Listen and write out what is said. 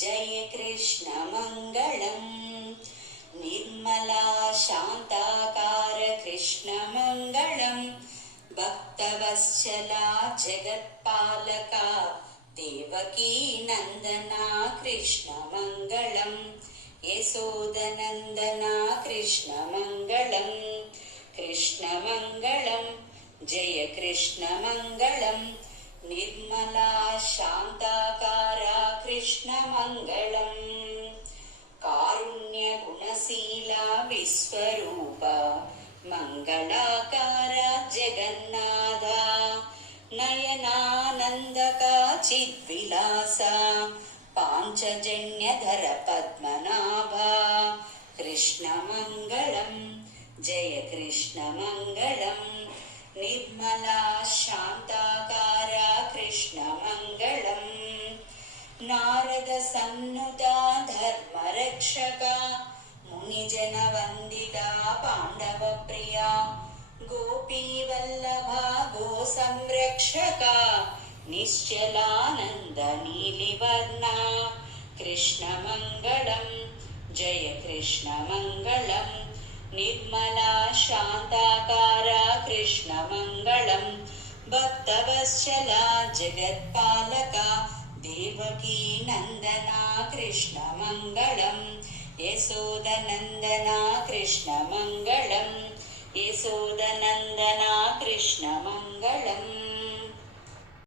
Jai कृष्णमङ्गलम्। Nirmala शान्ताकार कृष्णमङ्गलम्। भक्तवत्सला जगत्पालका Devaki नन्दना कृष्णमङ्गलम्। यशोदनन्दना कृष्णमङ्गलम्। कृष्णमङ्गलम् Jai कृष्णमङ्गलम्। Nirmala शान्ताकारा कृष्णमङ्गलम्। कारुण्यगुणशीला Vishwarupa मङ्गलाकारा Jagannatha. नयनानन्दका चिद्विलासा पाञ्चजन्यधर Padmanabha. कृष्णमङ्गलम् Jai कृष्णमङ्गलम्। Nirmala शान्ताकारा कृष्णमङ्गलम्। नारदसन्नुता धर्मरक्षका मुनिजनवन्दिता पाण्डवप्रिया। गोपीवल्लभा गोसंरक्षका निश्चलानन्दनीलिवर्णा। कृष्णमङ्गलम् Jai कृष्णमङ्गलम्। Nirmala शान्ताकारा कृष्णमङ्गलम्। भक्तवत्सला जगत्पालका Devaki नन्दना कृष्णमङ्गलम्। यशोदनन्दना कृष्णमङ्गलम्। यशोदनन्दना कृष्णमङ्गलम्।